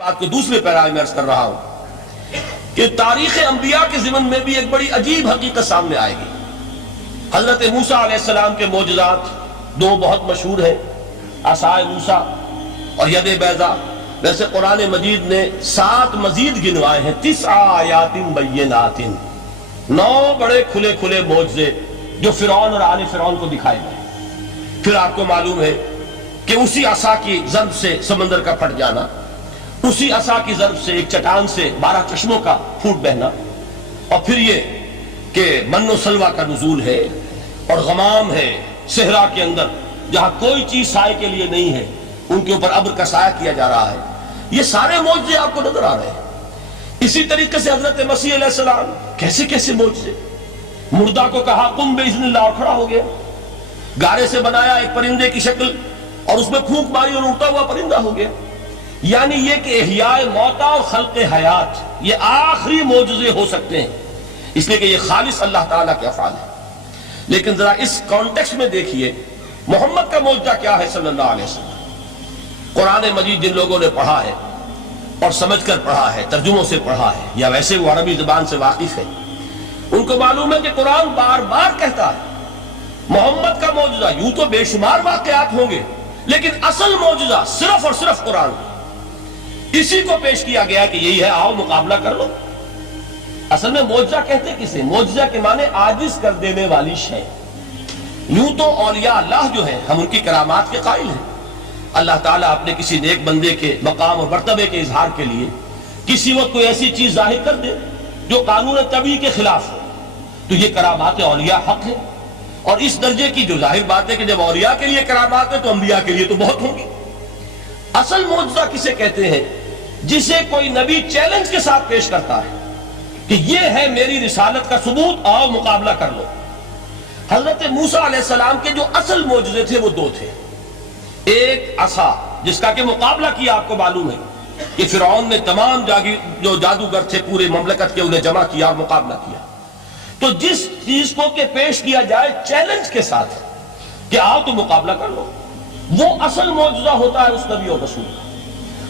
بات کو دوسرے پیراے میں عرض کر رہا ہوں کہ تاریخ انبیاء کے ضمن میں بھی ایک بڑی عجیب حقیقت سامنے آئے گی۔ حضرت موسیٰ علیہ السلام کے معجزات دو بہت مشہور ہیں، عصائے موسیٰ اور ید بیضاء۔ ویسے قرآن مجید نے 7 مزید گنوائے ہیں، 9 آیات بینات، 9 بڑے کھلے کھلے معجزے جو فرعون اور آل فرعون کو دکھائے گئے۔ پھر آپ کو معلوم ہے کہ اسی عصا کی ضرب سے سمندر کا پھٹ جانا، اسی عصا کی ضرب سے ایک چٹان سے 12 چشموں کا پھوٹ بہنا، اور پھر یہ کہ من و سلوہ کا نزول ہے اور غمام ہے صحرا کے اندر جہاں کوئی چیز سائے کے لیے نہیں ہے، ان کے اوپر ابر کا سایہ کیا جا رہا ہے۔ یہ سارے معجزے آپ کو نظر آ رہے ہیں۔ اسی طریقے سے حضرت مسیح علیہ السلام کیسے کیسے معجزے، مردہ کو کہا قم باذن اللہ اور کھڑا ہو گیا، گارے سے بنایا ایک پرندے کی شکل اور اس میں پھونک ماری اور اڑتا ہوا پرندہ ہو گیا۔ یعنی یہ کہ احیاء موتا اور خلق حیات یہ آخری معجزے ہو سکتے ہیں، اس لیے کہ یہ خالص اللہ تعالیٰ کے افعال ہے۔ لیکن ذرا اس کانٹیکسٹ میں دیکھیے محمد کا معجزہ کیا ہے صلی اللہ علیہ وسلم۔ قرآن مجید جن لوگوں نے پڑھا ہے اور سمجھ کر پڑھا ہے، ترجموں سے پڑھا ہے یا ویسے وہ عربی زبان سے واقف ہے، ان کو معلوم ہے کہ قرآن بار بار کہتا ہے محمد کا معجزہ، یوں تو بے شمار واقعات ہوں گے لیکن اصل معجزہ صرف اور صرف قرآن، اسی کو پیش کیا گیا کہ یہی ہے، آؤ مقابلہ کر لو۔ اصل میں معجزہ کہتے کسے؟ معجزہ کے معنی عاجز کر دینے والی شے۔ یوں تو اولیاء اللہ جو ہیں ہم ان کی کرامات کے قائل ہیں، اللہ تعالیٰ اپنے کسی نیک بندے کے مقام اور مرتبے کے اظہار کے لیے کسی وقت کوئی ایسی چیز ظاہر کر دے جو قانون طبیعی کے خلاف ہو، تو یہ کرامات اولیاء حق ہے۔ اور اس درجے کی جو ظاہر بات ہے کہ جب اولیاء کے لیے کرامات ہے تو انبیاء کے لیے تو بہت ہوں گی۔ اصل معجزہ کسے کہتے ہیں؟ جسے کوئی نبی چیلنج کے ساتھ پیش کرتا ہے کہ یہ ہے میری رسالت کا ثبوت، آؤ مقابلہ کر لو۔ حضرت موسیٰ علیہ السلام کے جو اصل معجزے تھے وہ 2 تھے۔ ایک عصا جس کا کہ مقابلہ کیا، آپ کو معلوم ہے کہ فرعون نے تمام جو جادوگر تھے پورے مملکت کے انہیں جمع کیا اور مقابلہ کیا۔ تو جس چیز کو کہ پیش کیا جائے چیلنج کے ساتھ کہ آؤ تو مقابلہ کر لو، وہ اصل معجزہ ہوتا ہے اس نبی اور رسول کا۔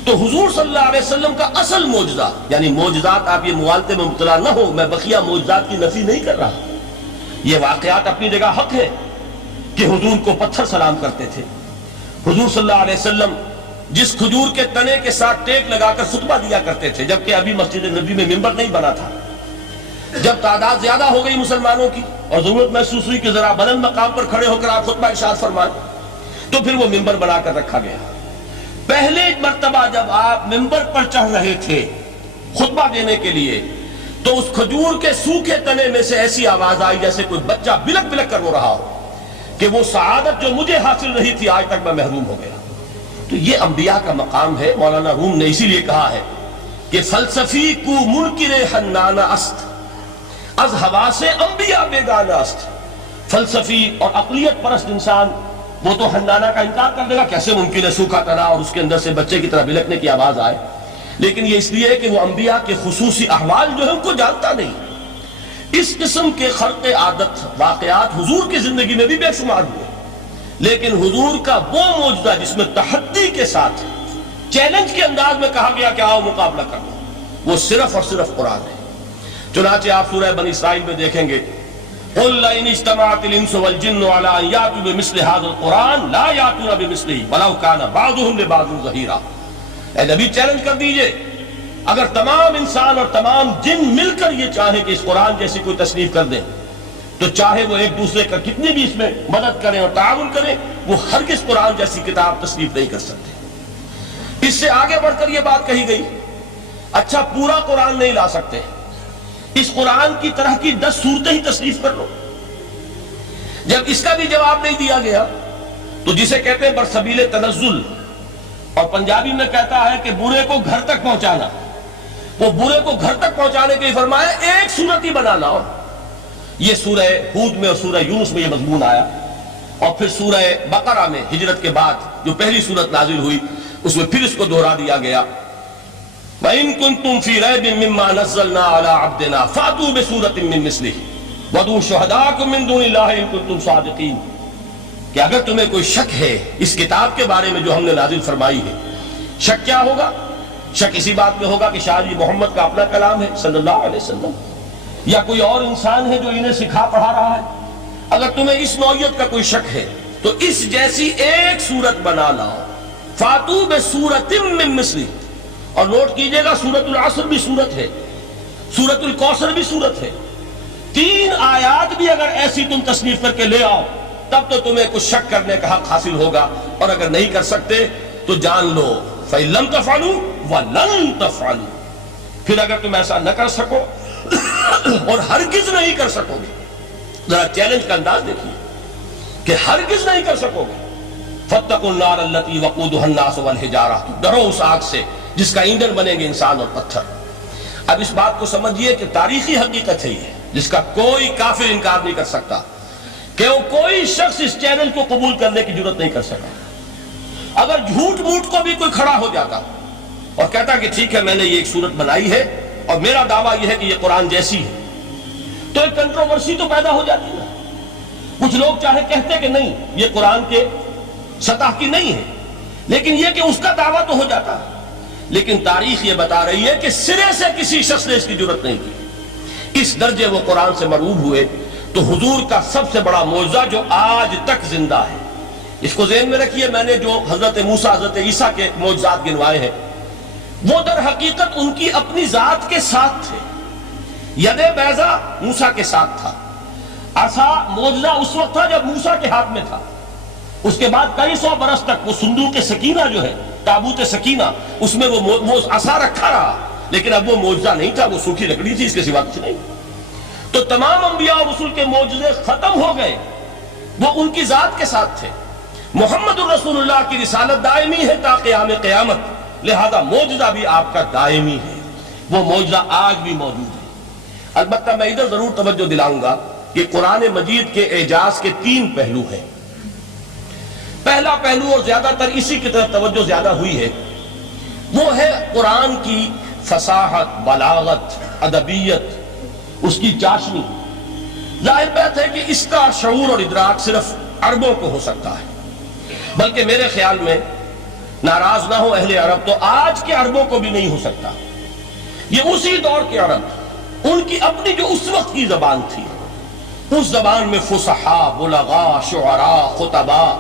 تو حضور صلی اللہ علیہ وسلم کا اصل معجزہ، یعنی معجزات، آپ یہ موالتے میں مبتلا نہ ہو، میں بقیہ معجزات کی نفی نہیں کر رہا، یہ واقعات اپنی جگہ حق ہے کہ حضور کو پتھر سلام کرتے تھے۔ حضور صلی اللہ علیہ وسلم جس کھجور کے تنے کے ساتھ ٹیک لگا کر خطبہ دیا کرتے تھے، جبکہ ابھی مسجد نبی میں ممبر نہیں بنا تھا، جب تعداد زیادہ ہو گئی مسلمانوں کی اور ضرورت محسوس ہوئی کہ ذرا بلند مقام پر کھڑے ہو کر آپ خطبہ ارشاد فرمائیں، تو پھر وہ ممبر بنا کر رکھا گیا۔ پہلے مرتبہ جب آپ ممبر پر چڑھ رہے تھے خطبہ دینے کے لیے، تو اس کھجور کے سوکھے تنے میں سے ایسی آواز آئی جیسے کوئی بچہ بلک بلک کر رو رہا ہو کہ وہ سعادت جو مجھے حاصل رہی تھی آج تک میں محروم ہو گیا۔ تو یہ انبیاء کا مقام ہے۔ مولانا روم نے اسی لیے کہا ہے کہ فلسفی کو منکر حنانہ است، از حواس انبیاء بیگانہ است۔ فلسفی اور عقلیت پرست انسان وہ تو حنانہ کا انکار کر دے گا، کیسے ممکن ہے سوکھا تنا اور اس کے اندر سے بچے کی طرح بلکنے کی آواز آئے، لیکن یہ اس لیے ہے کہ وہ انبیاء کے خصوصی احوال جو ہے ان کو جانتا نہیں۔ اس قسم کے خرق عادت واقعات حضور کی زندگی میں بھی بے شمار ہوئے، لیکن حضور کا وہ معجزہ جس میں تحدی کے ساتھ چیلنج کے انداز میں کہا گیا کہ آؤ مقابلہ کر لو، وہ صرف اور صرف قرآن ہے۔ چنانچہ آپ سورہ بنی اسرائیل میں دیکھیں گے قُلْ لَئِنِ اجْتَمَعَتِ الْإِنسُ وَالْجِنُّ عَلَىٰ أَن يَأْتُوا بِمِثْلِ هَٰذَا الْقُرْآنِ لَا يَأْتُونَ بِمِثْلِهِ وَلَوْ كَانَ بَعْضُهُمْ لِبَعْضٍ ظَهِيرًا۔ اے نبی چیلنج کر دیجئے، اگر تمام انسان اور تمام جن مل کر یہ چاہیں کہ اس قرآن جیسی کوئی تصنیف کر دیں، تو چاہے وہ ایک دوسرے کا کتنی بھی اس میں مدد کریں اور تعاون کریں، وہ ہرگز قرآن جیسی کتاب تصنیف نہیں کر سکتے۔ اس سے آگے بڑھ کر یہ بات کہی گئی، اچھا پورا قرآن نہیں لا سکتے، اس قرآن کی طرح کی 10 صورتیں ہی تصنیف کر لو۔ جب اس کا بھی جواب نہیں دیا گیا تو جسے کہتے ہیں برسبیل تنزل، اور پنجابی میں کہتا ہے کہ برے کو گھر تک پہنچانا، وہ برے کو گھر تک پہنچانے کے لیے فرمایا ایک صورت ہی بنا لاؤ۔ یہ سورہ ہود میں اور سورہ یونس میں یہ مضمون آیا، اور پھر سورہ بقرہ میں ہجرت کے بعد جو پہلی سورت نازل ہوئی اس میں پھر اس کو دہرا دیا گیا، وَإِن كُنتُمْ فِي رَيْبٍ مِّمَّا نَزَّلْنَا عَلَىٰ عَبْدِنَا فَأْتُوا بِسُورَةٍ مِّن مِّثْلِهِ وَادْعُوا شُهَدَاءَكُم مِّن دُونِ اللَّهِ إِن كُنتُمْ صَادِقِينَ، کہ اگر تمہیں کوئی شک ہے اس کتاب کے بارے میں جو ہم نے نازل فرمائی ہے، شک کیا ہوگا شک اسی بات میں ہوگا کہ شاید یہ محمد کا اپنا کلام ہے صلی اللہ علیہ وسلم، یا کوئی اور انسان ہے جو انہیں سکھا پڑھا رہا ہے۔ اگر تمہیں اس نوعیت کا کوئی شک ہے تو اس جیسی ایک صورت بنا لاؤ، فاتو بسورۃ من مثلہ، اور نوٹ کیجئے گا سورۃ العصر بھی صورت ہے، سورۃ الکوثر بھی صورت ہے، 3 آیات بھی اگر ایسی تم تصنیف کر کے لے آؤ تب تو تمہیں کچھ شک کرنے کا حق حاصل ہوگا، اور اگر نہیں کر سکتے تو جان لو فَإِن لَمْ تَفْعَلُوا وَلَن تَفْعَلُوا، پھر اگر تم ایسا نہ کر سکو اور ہرگز نہیں کر سکو گے، ذرا چیلنج کا انداز دیکھیے کہ ہرگز نہیں کر سکو گے، فَاتَّقُوا النَّارَ الَّتِي وَقُودُهَا النَّاسُ وَالْحِجَارَةُ، ڈرو اس آگ سے جس کا ایندھن بنیں گے انسان اور پتھر۔ اب اس بات کو سمجھیے کہ تاریخی حقیقت ہے یہ، جس کا کوئی کافر انکار نہیں کر سکتا، کہ وہ کوئی شخص اس چیلنج کو قبول کرنے کی جرات نہیں کر سکا۔ اگر جھوٹ موٹ کو بھی کوئی کھڑا ہو جاتا اور کہتا کہ ٹھیک ہے میں نے یہ ایک صورت بنائی ہے اور میرا دعویٰ یہ ہے کہ یہ قرآن جیسی ہے، تو ایک کنٹروورسی تو پیدا ہو جاتی ہے۔ کچھ لوگ چاہے کہتے کہ نہیں یہ قرآن کے سطح کی نہیں ہے، لیکن یہ کہ اس کا دعویٰ تو ہو جاتا ہے۔ لیکن تاریخ یہ بتا رہی ہے کہ سرے سے کسی شخص نے اس کی جرات نہیں کی، اس درجے وہ قرآن سے مرعوب ہوئے۔ تو حضور کا سب سے بڑا معجزہ جو آج تک زندہ ہے، اس کو ذہن میں رکھیے، میں نے جو حضرت موسیٰ حضرت عیسیٰ کے معجزات گنوائے ہیں وہ در حقیقت ان کی اپنی ذات کے ساتھ تھے۔ ید بیضا موسیٰ کے ساتھ تھا، عصا معجزہ اس وقت تھا جب موسیٰ کے ہاتھ میں تھا، اس کے بعد کئی سو برس تک وہ صندوق سکینہ جو ہے، تابوت سکینہ، اس میں وہ عصا رکھا رہا، لیکن اب وہ معجزہ نہیں تھا، وہ سوکھی لکڑی تھی، اس کے سوا کچھ نہیں۔ تو تمام انبیاء اور رسول کے معجزے ختم ہو گئے، وہ ان کی ذات کے ساتھ تھے۔ محمد الرسول اللہ کی رسالت دائمی ہے تا قیام قیامت، لہذا معجزہ بھی آپ کا دائمی ہے، وہ معجزہ آج بھی موجود ہے۔ البتہ میں ادھر ضرور توجہ دلاؤں گا کہ قرآن مجید کے اعجاز کے 3 پہلو ہیں۔ پہلا پہلو، اور زیادہ تر اسی کی طرف توجہ زیادہ ہوئی ہے، وہ ہے قرآن کی فصاحت، بلاغت، ادبیت، اس کی چاشنی۔ ظاہر بات ہے کہ اس کا شعور اور ادراک صرف عربوں کو ہو سکتا ہے، بلکہ میرے خیال میں ناراض نہ ہو اہل عرب تو آج کے عربوں کو بھی نہیں ہو سکتا۔ یہ اسی دور کے عرب، ان کی اپنی جو اس وقت کی زبان تھی، اس زبان میں فصحاء، بلغاء، شعراء، خطباء،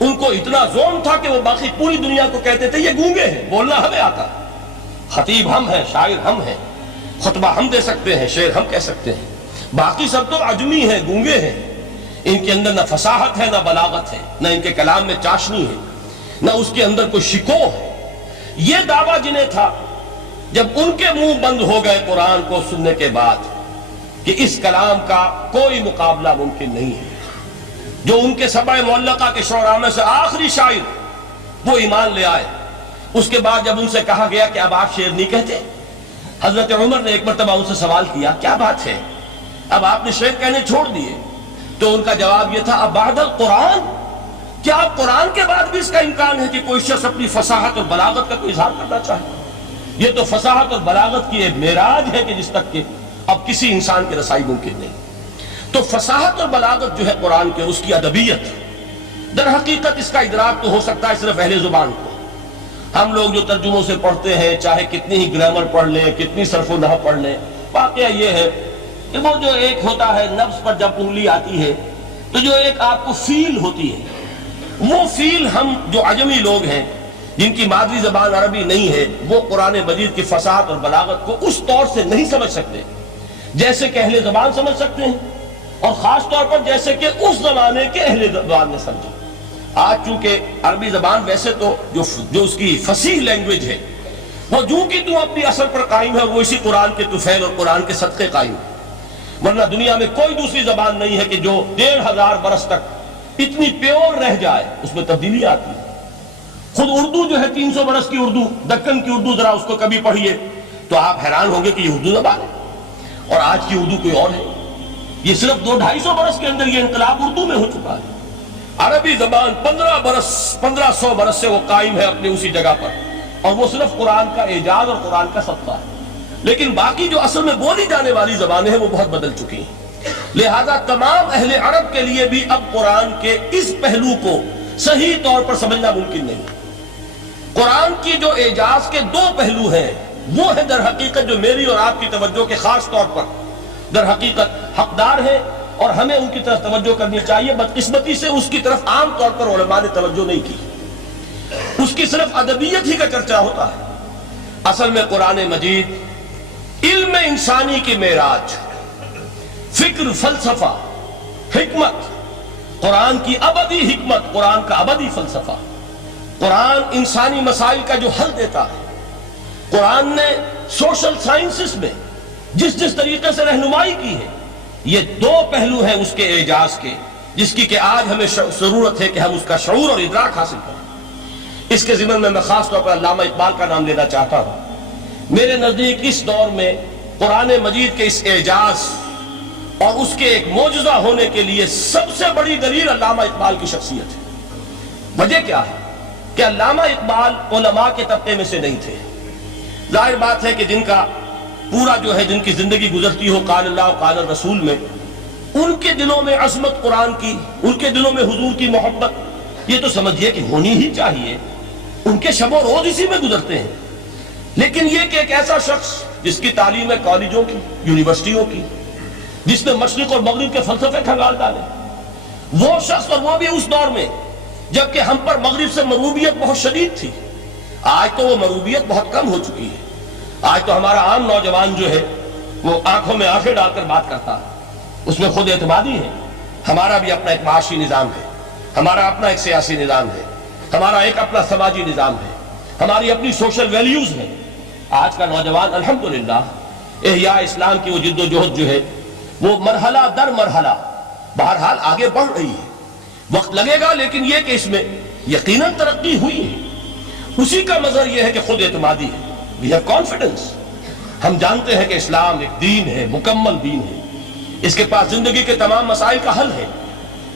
ان کو اتنا ذوق تھا کہ وہ باقی پوری دنیا کو کہتے تھے یہ گونگے ہیں، بولنا ہمیں آتا، خطیب ہم ہیں، شاعر ہم ہیں، خطبہ ہم دے سکتے ہیں، شعر ہم کہہ سکتے ہیں، باقی سب تو عجمی ہیں، گونگے ہیں، ان کے اندر نہ فصاحت ہے نہ بلاغت ہے، نہ ان کے کلام میں چاشنی ہے، نہ اس کے اندر کوئی شکوہ ہے۔ یہ دعویٰ جنہیں تھا، جب ان کے منہ بند ہو گئے قرآن کو سننے کے بعد کہ اس کلام کا کوئی مقابلہ ممکن نہیں ہے، جو ان کے سبع معلقہ کے شعراء میں سے آخری شاعر وہ ایمان لے آئے، اس کے بعد جب ان سے کہا گیا کہ اب آپ شعر نہیں کہتے، حضرت عمر نے ایک مرتبہ ان سے سوال کیا کیا بات ہے اب آپ نے شعر کہنے چھوڑ دیے؟ تو ان کا جواب یہ تھا اب بعد القرآن، کیا اب قرآن کے بعد بھی اس کا امکان ہے کہ کوئی شخص اپنی فصاحت اور بلاغت کا کوئی اظہار کرنا چاہے؟ یہ تو فصاحت اور بلاغت کی ایک معراج ہے کہ جس تک کہ اب کسی انسان کی رسائی ممکن نہیں۔ تو فصاحت اور بلاغت جو ہے قرآن کے، اس کی ادبیت، در حقیقت اس کا ادراک تو ہو سکتا ہے صرف اہل زبان کو۔ ہم لوگ جو ترجموں سے پڑھتے ہیں، چاہے کتنی ہی گرامر پڑھ لیں، کتنی صرف و نحو پڑھ لیں، واقعہ یہ ہے کہ وہ جو ایک ہوتا ہے نفس پر جب انگلی آتی ہے تو جو ایک آپ کو فیل ہوتی ہے، وہ فیل ہم جو عجمی لوگ ہیں جن کی مادری زبان عربی نہیں ہے، وہ قرآن مجید کی فصاحت اور بلاغت کو اس طور سے نہیں سمجھ سکتے جیسے کہ اہل زبان سمجھ سکتے ہیں، اور خاص طور پر جیسے کہ اس زمانے کے اہل زبان نے سمجھا۔ آج چونکہ عربی زبان ویسے تو جو اس کی فصیح لینگویج ہے وہ جو کی تو اپنی اصل پر قائم ہے، وہ اسی قرآن کے طفیل اور قرآن کے صدقے قائم ہے، ورنہ دنیا میں کوئی دوسری زبان نہیں ہے کہ جو 1500 برس تک اتنی پیور رہ جائے، اس میں تبدیلی آتی ہے۔ خود اردو جو ہے 300 برس کی اردو، دکن کی اردو، ذرا اس کو کبھی پڑھیے تو آپ حیران ہوں گے کہ یہ اردو زبان ہے اور آج کی اردو کوئی اور ہے۔ یہ صرف 200-250 برس کے اندر یہ انقلاب اردو میں ہو چکا ہے۔ عربی زبان 1500 برس سے وہ قائم ہے اپنی اسی جگہ پر، اور وہ صرف قرآن کا اعجاز اور قرآن کا صدقہ ہے، لیکن باقی جو اصل میں بولی جانے والی زبانیں ہیں وہ بہت بدل چکی ہیں۔ لہذا تمام اہل عرب کے لیے بھی اب قرآن کے اس پہلو کو صحیح طور پر سمجھنا ممکن نہیں۔ قرآن کی جو اعجاز کے دو پہلو ہیں وہ ہے در حقیقت جو میری اور آپ کی توجہ کے خاص طور پر در حقیقت حقدار ہیں اور ہمیں ان کی طرف توجہ کرنی چاہیے. بدقسمتی سے اس کی طرف عام طور پر علماء نے توجہ نہیں کی. اس کی صرف ادبیت ہی کا چرچا ہوتا ہے. اصل میں قرآن مجید علم انسانی کی معراج، فکر، فلسفہ، حکمت، قرآن کی ابدی حکمت، قرآن کا ابدی فلسفہ، قرآن انسانی مسائل کا جو حل دیتا ہے. قرآن نے سوشل سائنسز میں جس طریقے سے رہنمائی کی ہے، یہ دو پہلو ہیں اس کے اعجاز کے، جس کی کہ آج ہمیں ضرورت ہے کہ ہم اس کا شعور اور ادراک حاصل کریں. اس کے ضمن میں خاص طور پر علامہ اقبال کا نام لینا چاہتا ہوں. میرے نزدیک اس دور میں قرآن مجید کے اس اعجاز اور اس کے ایک معجزہ ہونے کے لیے سب سے بڑی دلیل علامہ اقبال کی شخصیت ہے. وجہ کیا ہے کہ علامہ اقبال علماء کے طبقے میں سے نہیں تھے. ظاہر بات ہے کہ جن کا پورا جو ہے جن کی زندگی گزرتی ہو قال اللہ قال الرسول میں، ان کے دلوں میں عظمت قرآن کی، ان کے دلوں میں حضور کی محبت یہ تو سمجھیے کہ ہونی ہی چاہیے. ان کے شب و روز اسی میں گزرتے ہیں. لیکن یہ کہ ایک ایسا شخص جس کی تعلیم ہے کالجوں کی، یونیورسٹیوں کی، جس نے مشرق اور مغرب کے فلسفے کھنگال ڈالے، وہ شخص اور وہ بھی اس دور میں جبکہ ہم پر مغرب سے مروبیت بہت شدید تھی. آج تو وہ مروبیت بہت کم ہو چکی ہے. آج تو ہمارا عام نوجوان جو ہے وہ آنکھوں میں آنکھیں ڈال کر بات کرتا ہے، اس میں خود اعتمادی ہے. ہمارا بھی اپنا ایک معاشی نظام ہے، ہمارا اپنا ایک سیاسی نظام ہے، ہمارا ایک اپنا سماجی نظام ہے، ہماری اپنی سوشل ویلیوز ہیں. آج کا نوجوان الحمدللہ احیاء اسلام کی وہ جد و جہد جو ہے وہ مرحلہ در مرحلہ بہرحال آگے بڑھ رہی ہے. وقت لگے گا لیکن یہ کہ اس میں یقیناً ترقی ہوئی ہے. اسی کا مظہر یہ ہے کہ خود اعتمادی ہے. We have confidence. ہم جانتے ہیں کہ اسلام ایک دین ہے، مکمل دین ہے، اس کے پاس زندگی کے تمام مسائل کا حل ہے.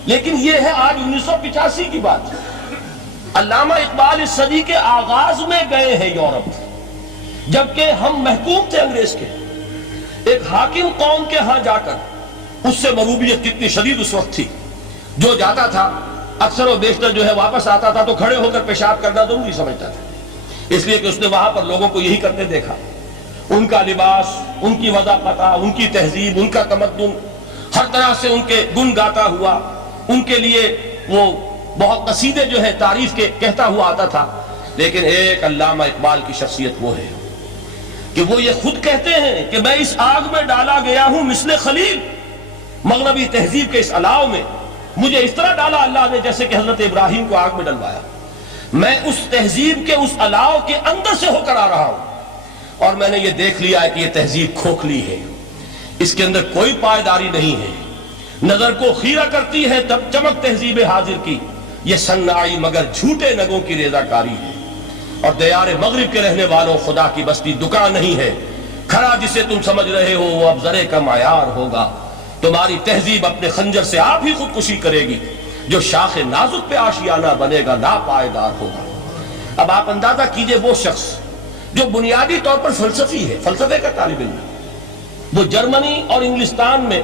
لیکن یہ ہے آج 1985 کی بات. علامہ اقبال اس صدی کے آغاز میں گئے ہیں یورپ، جبکہ ہم محکوم تھے انگریز کے. ایک حاکم قوم کے ہاں جا کر اس سے مروبیت کتنی شدید اس وقت تھی. جو جاتا تھا اکثر و بیشتر جو ہے واپس آتا تھا تو کھڑے ہو کر پیشاب کرنا ضروری سمجھتا تھا، اس لیے کہ اس نے وہاں پر لوگوں کو یہی کرتے دیکھا. ان کا لباس، ان کی وضاقت، ان کی تہذیب، ان کا تمدن، ہر طرح سے ان کے گن گاتا ہوا، ان کے لیے وہ بہت قصیدے جو ہے تعریف کے کہتا ہوا آتا تھا. لیکن ایک علامہ اقبال کی شخصیت وہ ہے کہ وہ یہ خود کہتے ہیں کہ میں اس آگ میں ڈالا گیا ہوں مثل خلیل. مغربی تہذیب کے اس الاؤ میں مجھے اس طرح ڈالا اللہ نے جیسے کہ حضرت ابراہیم کو آگ میں ڈلوایا. میں اس تہذیب کے اس الاؤ کے اندر سے ہو کر آ رہا ہوں اور میں نے یہ دیکھ لیا ہے کہ یہ تہذیب کھوکھلی ہے، اس کے اندر کوئی پائیداری نہیں ہے. نظر کو خیرہ کرتی ہے تب چمک تہذیب حاضر کی، یہ صناعی مگر جھوٹے نگوں کی ریزہ کاری ہے. اور دیار مغرب کے رہنے والوں خدا کی بستی دکان نہیں ہے. کھرا جسے تم سمجھ رہے ہو وہ اب زرے کا معیار ہوگا. تمہاری تہذیب اپنے خنجر سے آپ ہی خودکشی کرے گی. جو شاخ نازک پہ آشیانہ بنے گا نا پائیدار ہوگا. اب آپ اندازہ کیجئے وہ شخص جو بنیادی طور پر فلسفی ہے، فلسفے کا طالب علم، وہ جرمنی اور انگلستان میں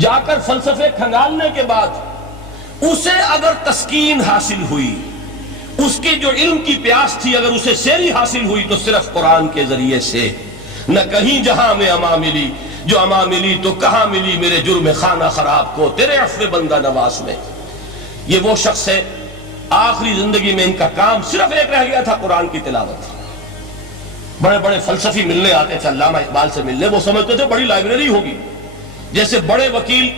جا کر فلسفے کھنگالنے کے بعد اسے اگر تسکین حاصل ہوئی، اس کی جو علم کی پیاس تھی اگر اسے سیری حاصل ہوئی تو صرف قرآن کے ذریعے سے. نہ کہیں جہاں میں اما ملی، جو اما ملی تو کہاں ملی میرے جرم خانہ خراب کو تیرے عفو بندہ نواز میں. یہ وہ شخص ہے آخری زندگی میں ان کا کام صرف ایک رہ گیا تھا، قرآن کی تلاوت. بڑے بڑے فلسفی ملنے آتے تھے علامہ اقبال سے ملنے، وہ سمجھتے تھے بڑی لائبریری ہوگی. جیسے بڑے وکیل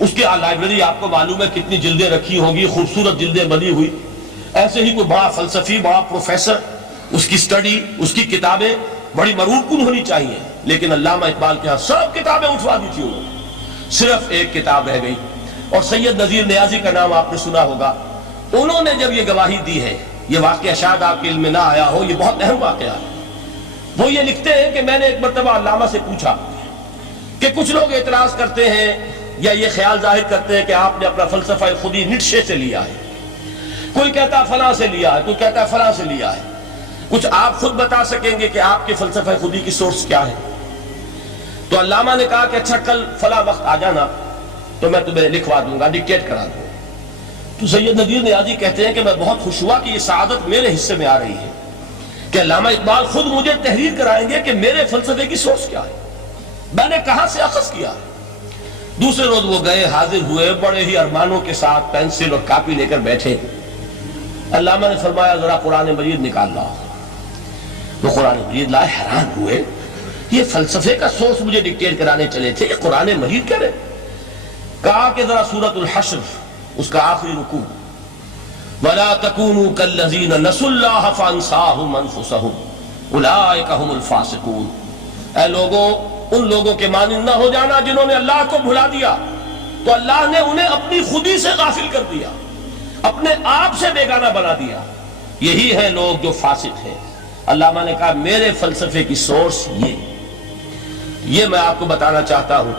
اس کی لائبریری آپ کو معلوم ہے کتنی جلدیں رکھی ہوگی، خوبصورت جلدیں بنی ہوئی، ایسے ہی کوئی بڑا فلسفی، بڑا پروفیسر، اس کی سٹڈی، اس کی کتابیں بڑی مرغوب کن ہونی چاہیے. لیکن علامہ اقبال کے ہاں سب کتابیں اٹھوا دی تھی انہوں نے، صرف ایک کتاب رہ گئی. اور سید نذیر نیازی کا نام آپ نے سنا ہوگا. انہوں نے جب یہ گواہی دی ہے، یہ واقعہ شاید آپ کے علم میں نہ آیا ہو، یہ بہت اہم واقعہ ہے. وہ یہ لکھتے ہیں کہ میں نے ایک مرتبہ علامہ سے پوچھا کہ کچھ لوگ اعتراض کرتے ہیں یا یہ خیال ظاہر کرتے ہیں کہ آپ نے اپنا فلسفہ خودی نیٹشے سے لیا ہے، کوئی کہتا ہے فلاں سے لیا ہے، کوئی کہتا ہے فلاں سے لیا ہے. کچھ آپ خود بتا سکیں گے کہ آپ کے فلسفہ خودی کی سورس کیا ہے؟ تو علامہ نے کہا کہ اچھا کل فلاں وقت آ جانا تو میں تمہیں لکھوا دوں گا، ڈکٹیٹ کرا دوں. تو سید نذیر نیازی کہتے ہیں کہ میں بہت خوش ہوا کہ یہ سعادت میرے حصے میں آ رہی ہے. کہ علامہ اقبال خود مجھے تحریر کرائیں گے کہ میرے فلسفے کی سورس کیا ہے، میں نے کہاں سے اخذ کیا ہے۔ دوسرے روز وہ گئے، حاضر ہوئے، بڑے ہی ارمانوں کے ساتھ پینسل اور کاپی لے کر بیٹھے۔ علامہ نے فرمایا ذرا قرآن مجید نکال لاؤ۔ وہ قرآن مجید لائے، حیران ہوئے، یہ فلسفے کا سورس مجھے ڈکٹیٹ کرانے چلے تھے، یہ قرآن مجید کہہ رہے۔ کہا کہ ذرا سورۃ الحشر اس کا آخری رکوع، وَلَا تَكُونُوا كَالَّذِينَ نَسُوا اللَّهَ فَأَنسَاهُمْ أَنفُسَهُمْ أُولَٰئِكَ هُمُ الْفَاسِقُونَ۔ اے لوگوں، ان لوگوں کے مانند نہ ہو جانا جنہوں نے اللہ کو بھلا دیا تو اللہ نے انہیں اپنی خودی سے غافل کر دیا، اپنے آپ سے بیگانہ بنا دیا، یہی ہیں لوگ جو فاسق ہیں۔ علامہ نے کہا میرے فلسفے کی سورس یہ میں آپ کو بتانا چاہتا ہوں۔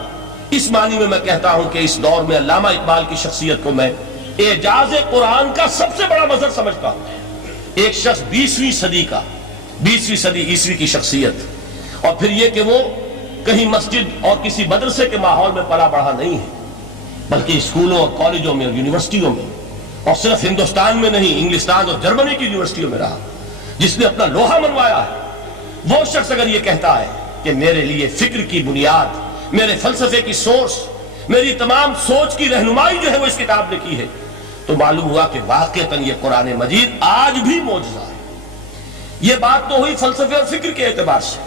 اس معنی میں کہتا ہوں کہ اس دور میں علامہ اقبال کی شخصیت کو میں اعجاز قرآن کا سب سے بڑا مظہر سمجھتا ہوں۔ ایک شخص 20ویں صدی عیسوی کی شخصیت، اور پھر یہ کہ وہ کہیں مسجد اور کسی مدرسے کے ماحول میں پلا بڑھا نہیں ہے، بلکہ اسکولوں اور کالجوں میں اور یونیورسٹیوں میں، اور صرف ہندوستان میں نہیں، انگلستان اور جرمنی کی یونیورسٹیوں میں رہا، جس نے اپنا لوہا منوایا ہے۔ وہ شخص اگر یہ کہتا ہے کہ میرے لیے فکر کی بنیاد، میرے فلسفے کی سورس، میری تمام سوچ کی رہنمائی جو ہے وہ اس کتاب نے کی ہے، تو معلوم ہوا کہ واقعتاً یہ قرآن مجید آج بھی معجزہ ہے۔ یہ بات تو ہوئی فلسفے اور فکر کے اعتبار سے۔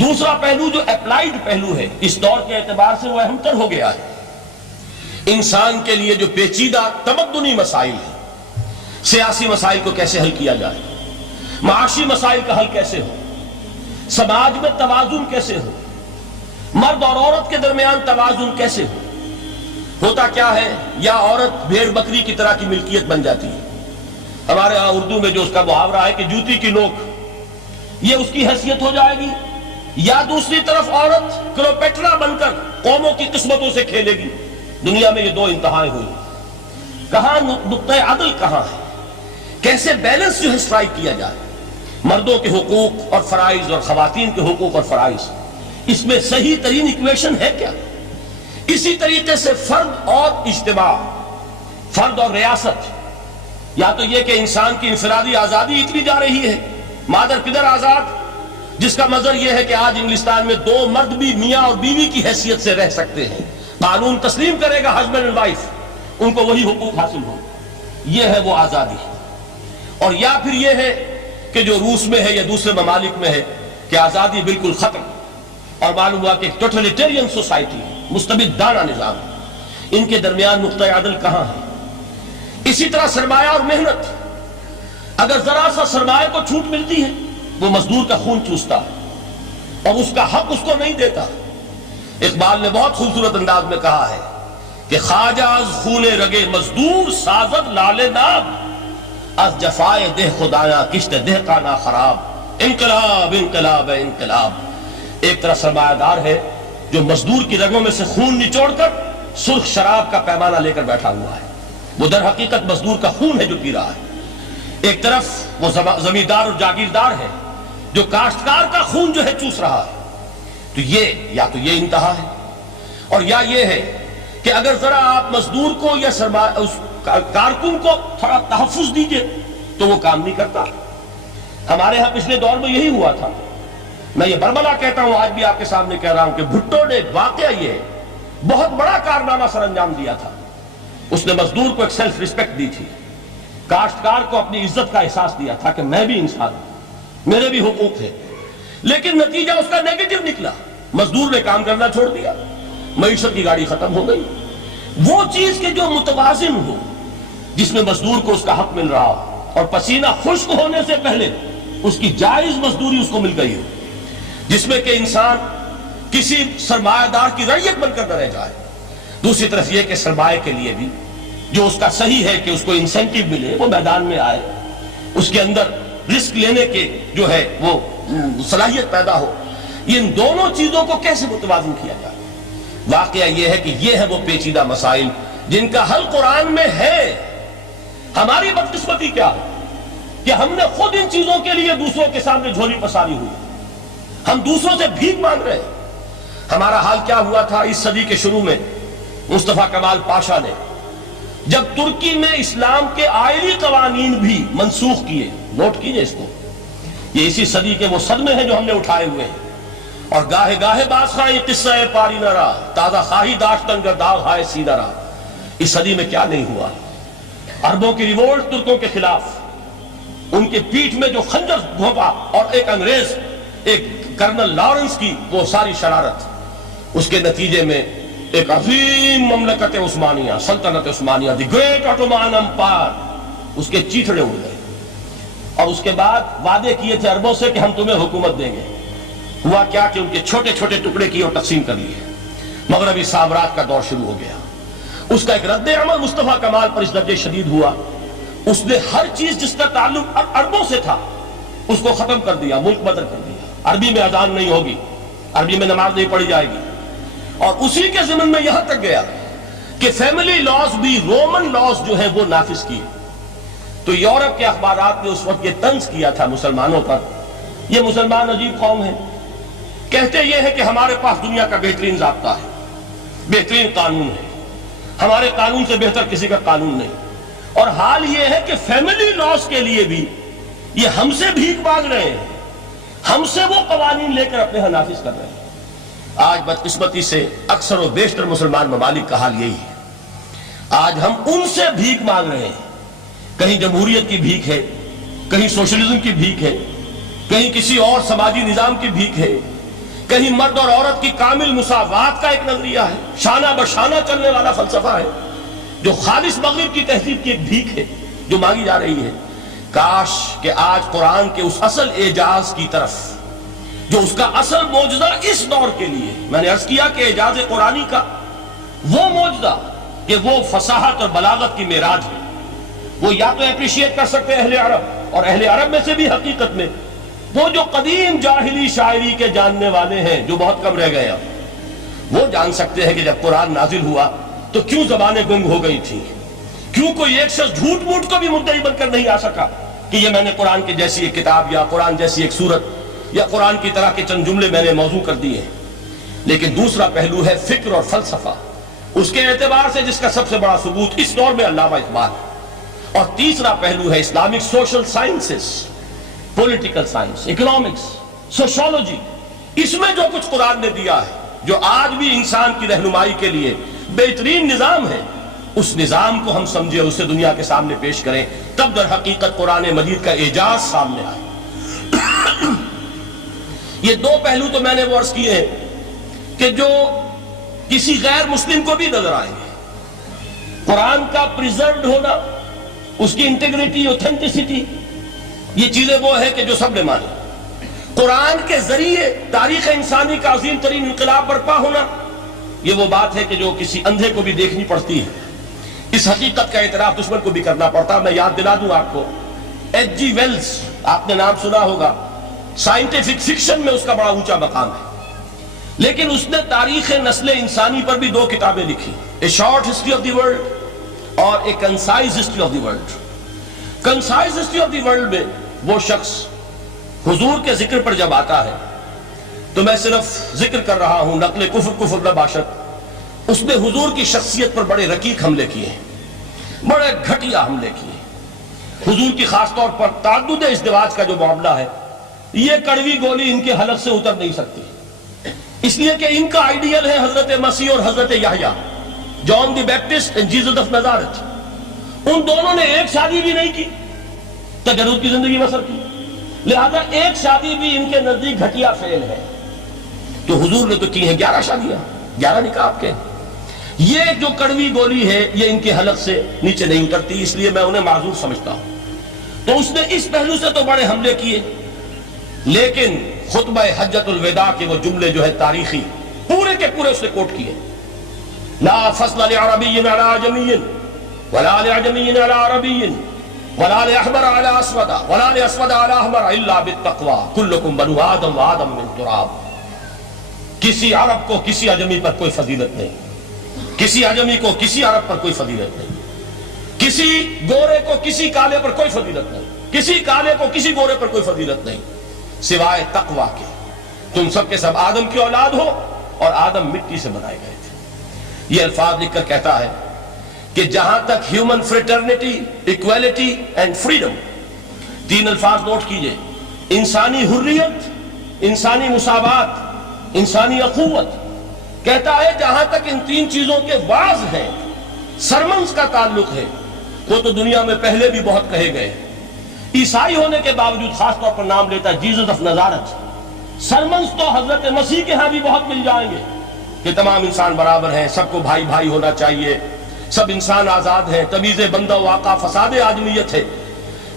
دوسرا پہلو جو اپلائیڈ پہلو ہے اس دور کے اعتبار سے، وہ اہم تر ہو گیا ہے۔ انسان کے لیے جو پیچیدہ تمدنی مسائل ہیں، سیاسی مسائل کو کیسے حل کیا جائے، معاشی مسائل کا حل کیسے ہو، سماج میں توازن کیسے ہو، مرد اور عورت کے درمیان توازن کیسے ہو، ہوتا کیا ہے، یا عورت بھیڑ بکری کی طرح کی ملکیت بن جاتی ہے۔ ہمارے ہاں اردو میں جو اس کا محاورہ ہے کہ جوتی کی نوک، یہ اس کی حیثیت ہو جائے گی، یا دوسری طرف عورت کلوپیٹرا بن کر قوموں کی قسمتوں سے کھیلے گی۔ دنیا میں یہ دو انتہائیں ہوئی، کہاں نقطۂ عدل کہاں ہے، کیسے بیلنس جو ہے اسٹرائک کیا جائے، مردوں کے حقوق اور فرائض اور خواتین کے حقوق اور فرائض، اس میں صحیح ترین ایکویشن ہے کیا؟ اسی طریقے سے فرد اور اجتماع، فرد اور ریاست، یا تو یہ کہ انسان کی انفرادی آزادی اتنی جا رہی ہے، مادر پدر آزاد، جس کا مظہر یہ ہے کہ آج انگلستان میں دو مرد بھی میاں اور بیوی کی حیثیت سے رہ سکتے ہیں، قانون تسلیم کرے گا ہسبینڈ اینڈ وائف، ان کو وہی حقوق حاصل ہو، یہ ہے وہ آزادی۔ اور یا پھر یہ ہے کہ جو روس میں ہے یا دوسرے ممالک میں ہے کہ آزادی بالکل ختم، اور معلوم ہوا کہ ٹوٹلیٹیرین سوسائٹی، مستبدانہ نظام، ان کے درمیان نقطۂ عدل کہاں ہے؟ اسی طرح سرمایہ اور محنت، اگر ذرا سا سرمایہ کو چھوٹ ملتی ہے وہ مزدور کا خون چوستا ہے اور اس کا حق اس کو نہیں دیتا۔ اقبال نے بہت خوبصورت انداز میں کہا ہے کہ خواجہ از خون رگے مزدور سازد لال ناب، از جفائے دہ خدایا کشت دہ کانا خراب، انقلاب انقلاب انقلاب۔ ایک طرح سرمایہ دار ہے جو مزدور کی رگوں میں سے خون نچوڑ کر سرخ شراب کا پیمانہ لے کر بیٹھا ہوا ہے، وہ در حقیقت مزدور کا خون ہے جو پی رہا ہے۔ ایک طرف وہ زمیندار اور جاگیردار ہے جو کاشتکار کا خون جو ہے چوس رہا ہے۔ تو یہ انتہا ہے، اور یا یہ ہے کہ اگر ذرا آپ مزدور کو یا اس کارکن کو تھوڑا تحفظ دیجئے تو وہ کام نہیں کرتا۔ ہمارے ہاں پچھلے دور میں یہی ہوا تھا۔ میں یہ برملا کہتا ہوں، آج بھی آپ کے سامنے کہہ رہا ہوں کہ بھٹو نے واقعہ یہ بہت بڑا کارنامہ سر انجام دیا تھا۔ اس نے مزدور کو ایک سیلف ریسپیکٹ دی تھی، کاشتکار کو اپنی عزت کا احساس دیا تھا کہ میں بھی انسان ہوں، میرے بھی حقوق ہیں، لیکن نتیجہ اس کا نیگیٹو نکلا۔ مزدور نے کام کرنا چھوڑ دیا، معیشت کی گاڑی ختم ہو گئی۔ وہ چیز کہ جو متوازن ہو، جس میں مزدور کو اس کا حق مل رہا ہو اور پسینہ خشک ہونے سے پہلے اس کی جائز مزدوری اس کو مل گئی ہو، جس میں کہ انسان کسی سرمایہ دار کی رعیت بن کر نہ رہ جائے۔ دوسری طرف یہ کہ سرمایہ کے لیے بھی جو اس کا صحیح ہے کہ اس کو انسینٹیو ملے، وہ میدان میں آئے، اس کے اندر رسک لینے کے جو ہے وہ صلاحیت پیدا ہو۔ ان دونوں چیزوں کو کیسے متوازن کیا جائے؟ واقعہ یہ ہے کہ یہ ہے وہ پیچیدہ مسائل جن کا حل قرآن میں ہے۔ ہماری بدقسمتی کیا ہے کہ ہم نے خود ان چیزوں کے لیے دوسروں کے سامنے جھولی پساری ہوئی، ہم دوسروں سے بھیک مانگ رہے ہیں۔ ہمارا حال کیا ہوا تھا اس صدی کے شروع میں؟ مصطفیٰ کمال پاشا نے جب ترکی میں اسلام کے آئلی قوانین بھی منسوخ کیے، نوٹ کیجئے اس کو، یہ اسی صدی کے وہ صدمے ہیں جو ہم نے اٹھائے ہوئے ہیں. اور گاہے گاہے باز خواہی قصہ پاری نہ رہا، تازہ خواہی داشتن کا داغ ہائے سیدھا رہا. اس صدی میں کیا نہیں ہوا. عربوں کی ریوولٹ ترکوں کے خلاف، ان کے پیٹھ میں جو خنجر گھونپا، اور ایک انگریز، ایک کرنل لارنس کی وہ ساری شرارت، اس کے نتیجے میں ایک عظیم مملکت عثمانیہ، سلطنت عثمانیہ، دی گریٹ آٹومان امپائر، اس کے چیتھڑے اڑ گئے. اور اس کے بعد وعدے کیے تھے عربوں سے کہ ہم تمہیں حکومت دیں گے. ہوا کیا کہ ان کے چھوٹے چھوٹے ٹکڑے کیے اور تقسیم کر لیے. مغربی سامراج کا دور شروع ہو گیا. اس کا ایک رد عمل مصطفیٰ کمال پر اس درجے شدید ہوا، اس نے ہر چیز جس کا تعلق عربوں سے تھا اس کو ختم کر دیا، ملک بدر کر دیا. عربی میں اذان نہیں ہوگی، عربی میں نماز نہیں پڑھی جائے گی. اور اسی کے ضمن میں یہاں تک گیا کہ فیملی لاز بھی رومن لاز جو ہیں وہ نافذ کیے. تو یورپ کے اخبارات نے اس وقت یہ طنز کیا تھا مسلمانوں پر، یہ مسلمان عجیب قوم ہے، کہتے یہ ہے کہ ہمارے پاس دنیا کا بہترین ضابطہ ہے، بہترین قانون ہے، ہمارے قانون سے بہتر کسی کا قانون نہیں. اور حال یہ ہے کہ فیملی لاز کے لیے بھی یہ ہم سے بھیک مانگ رہے ہیں، ہم سے وہ قوانین لے کر اپنے ہاں نافذ کر رہے ہیں. آج بدقسمتی سے اکثر و بیشتر مسلمان ممالک کا حال یہی ہے. آج ہم ان سے بھیک مانگ رہے ہیں. کہیں جمہوریت کی بھیک ہے، کہیں سوشلزم کی بھیک ہے، کہیں کسی اور سماجی نظام کی بھیک ہے، کہیں مرد اور عورت کی کامل مساوات کا ایک نظریہ ہے، شانہ بشانہ چلنے والا فلسفہ ہے، جو خالص مغرب کی تہذیب کی ایک بھیک ہے جو مانگی جا رہی ہے. کاش کہ آج قرآن کے اس اصل اعجاز کی طرف، جو اس کا اصل معجزہ اس دور کے لیے، میں نے عرض کیا کہ اعجاز قرآنی کا وہ معجزہ کہ وہ فصاحت اور بلاغت کی معراج ہے، وہ یا تو اپریشیٹ کر سکتے ہیں اہل عرب، اور اہل عرب میں سے بھی حقیقت میں وہ جو قدیم جاہلی شاعری کے جاننے والے ہیں جو بہت کم رہ گئے، اب وہ جان سکتے ہیں کہ جب قرآن نازل ہوا تو کیوں زبانیں گنگ ہو گئی تھیں، کیوں کوئی ایک شخص جھوٹ موٹ کو بھی مدعی بن کر نہیں آ سکا کہ یہ میں نے قرآن کی جیسی ایک کتاب یا قرآن جیسی ایک سورت یا قرآن کی طرح کے چند جملے میں نے موضوع کر دیے. لیکن دوسرا پہلو ہے فکر اور فلسفہ، اس کے اعتبار سے جس کا سب سے بڑا ثبوت اس دور میں علامہ اقبال ہے. اور تیسرا پہلو ہے Islamic social sciences, political science, economics, sociology. اس میں جو کچھ قرآن نے دیا ہے، جو آج بھی انسان کی رہنمائی کے لیے بہترین نظام ہے، اس نظام کو ہم سمجھے، اسے دنیا کے سامنے پیش کریں، تب در حقیقت قرآن مجید کا اعجاز سامنے آئے. یہ دو پہلو تو میں نے وہ عرض کیے ہیں کہ جو کسی غیر مسلم کو بھی نظر آئیں گے. قرآن کا پریزروڈ ہونا، اس کی انٹیگریٹی، اوتھینٹسٹی، یہ چیزیں وہ ہے کہ جو سب نے مانی. قرآن کے ذریعے تاریخ انسانی کا عظیم ترین انقلاب برپا ہونا، یہ وہ بات ہے کہ جو کسی اندھے کو بھی دیکھنی پڑتی ہے. اس حقیقت کا اعتراف دشمن کو بھی کرنا پڑتا. میں یاد دلا دوں آپ کو، ایچ جی ویلز، آپ نے نام سنا ہوگا، سائنٹیفک فکشن میں اس کا بڑا اونچا مقام ہے، لیکن اس نے تاریخ نسل انسانی پر بھی دو کتابیں لکھی، a short history of the world اور a concise history of the world. Concise history of the world میں وہ شخص حضور کے ذکر پر جب آتا ہے تو میں صرف ذکر کر رہا ہوں، نقل کفر نہ باشد، اس نے حضور کی شخصیت پر بڑے رقیق حملے کیے ہیں، بڑے گھٹیا حملے کیے. حضور کی خاص طور پر تعدد ازدواج کا جو معاملہ ہے، یہ کڑوی گولی ان کے حلق سے اتر نہیں سکتی، اس لیے کہ ان کا آئیڈیل ہے حضرت مسیح اور حضرت یحییٰ، جان دی بیپٹسٹ اینڈ جیسس آف نازارتھ. ان دونوں نے ایک شادی بھی نہیں کی، تجرد کی زندگی بسر کی، لہذا ایک شادی بھی ان کے نزدیک گھٹیا فعل ہے. تو حضور نے تو کی ہیں 11 شادیاں، 11 نکاح آپ کے. یہ جو کڑوی گولی ہے یہ ان کے حلق سے نیچے نہیں اترتی، اس لیے میں انہیں معذور سمجھتا ہوں. تو اس نے اس پہلو سے تو بڑے حملے کیے، لیکن خطبہ حجۃ الوداع کے وہ جملے جو ہے تاریخی، پورے کے پورے اس نے کوٹ کیے. لا فصل لعربی علی عجمی ولا لعجمی علی عربی ولا لأحمر علی اسود ولا لأسود علی احمر الا بالتقوی کلکم بنو آدم وآدم من تراب. کسی عرب کو کسی عجمی پر کوئی فضیلت نہیں، کسی عجمی کو کسی عرب پر کوئی فضیلت نہیں، کسی گورے کو کسی کالے پر کوئی فضیلت نہیں، کسی کالے کو کسی گورے پر کوئی فضیلت نہیں سوائے تقوی کے. تم سب کے سب آدم کی اولاد ہو اور آدم مٹی سے بنائے گئے تھے. یہ الفاظ لکھ کر کہتا ہے کہ جہاں تک human fraternity, equality and freedom, 3 الفاظ نوٹ کیجئے، انسانی حریت، انسانی مساوات، انسانی اخوت. کہتا ہے جہاں تک ان تین چیزوں کے واز ہیں، سرمنز کا تعلق ہے، وہ تو دنیا میں پہلے بھی بہت کہے گئے. عیسائی ہونے کے باوجود خاص طور پر نام لیتا ہے جیزس آف نزارت. سرمنز تو حضرت مسیح کے ہاں بھی بہت مل جائیں گے کہ تمام انسان برابر ہیں، سب کو بھائی بھائی ہونا چاہیے، سب انسان آزاد ہیں، تمیز بندہ و آقا فساد آدمیت ہے.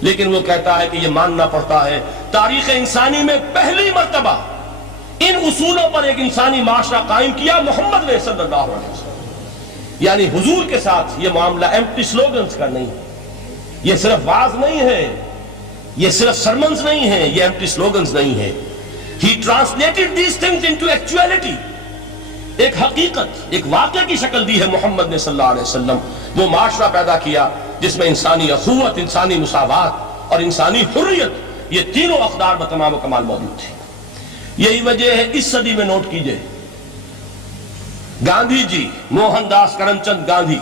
لیکن وہ کہتا ہے کہ یہ ماننا پڑتا ہے تاریخ انسانی میں پہلی مرتبہ ان اصولوں پر ایک انسانی معاشرہ قائم کیا محمد نے صلی اللہ علیہ وسلم. یعنی حضور کے ساتھ یہ معاملہ ایمپٹی سلوگنز کا نہیں ہے، یہ صرف واز نہیں ہے، یہ صرف سرمنز نہیں ہے، یہ ایمپٹی سلوگنز نہیں ہے. He translated these things into actuality. ایک حقیقت، ایک واقعہ کی شکل دی ہے محمد نے صلی اللہ علیہ وسلم. وہ معاشرہ پیدا کیا جس میں انسانی اخوت، انسانی مساوات اور انسانی حریت، یہ تینوں اقدار بتمام و کمال موجود تھے. یہی وجہ ہے اس صدی میں نوٹ کیجئے گاندھی جی، موہن داس کرم چند گاندھی،